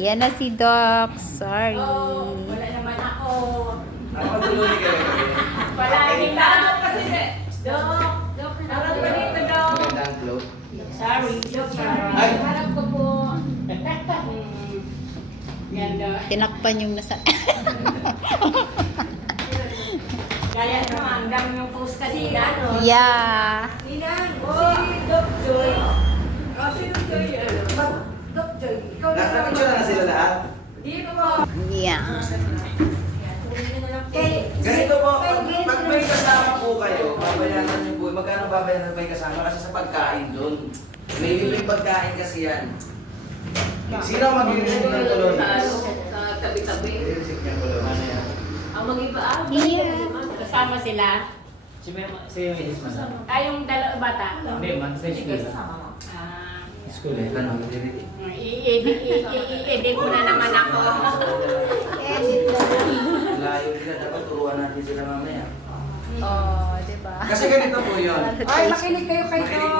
Yan na si Doc. Sorry. Wala naman ako. Nakapagululi kayo. Wala rin lang kasi. Dok, harap ka dito, Dok. Magandang flow. Sorry, Dok. Ay! Harap ko po. Ganda. Tinakpan yung nasa... Kaya naman, ang dami yung post kanina, no? Yeah. Ninang, si Doc Joy. Si Doc Joy. Doc Joy, ikaw na Nakapicture na sila lahat? Dito po. Yeah. Ganito po, pag may kasama po kayo, babayaran niyo po, magkano babayaran may kasama? Kasi sa pagkain doon. May libreng pagkain kasi yan. Sino ang mag-iisip ng kolon? Sa tabi-tabi. Iisip niya kolon. Ano yan? Ang mag-iba, Yeah. kasama sila. Si Mrs. Mana. Yung dalawa bata. Hindi, man sa school. Ah, School Eh, eh. tanong, i-edit. i-edit mo na naman ako. Layo nila, dapat turuan natin sila mamaya. Oh, diba? Kasi ganito po yun. Ay, makinig kayo kay Makinig